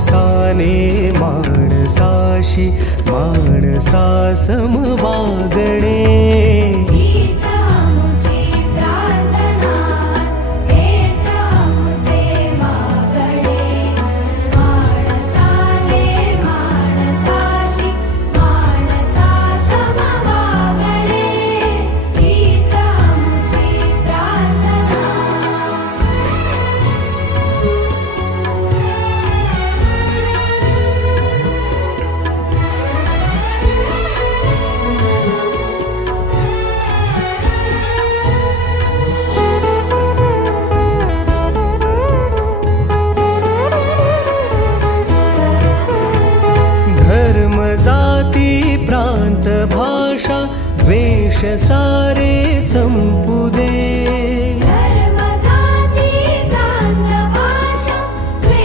माणसाने माणसाशी माणसा सम वागणे. हीच आमुची प्रार्थना, हेच आमुचे मागणे. माणसाने माणसाशी माणसा सम वागणे. हीच आमुची प्रार्थना. धर्म जाती प्रांत भाषा द्वेष सारे संपू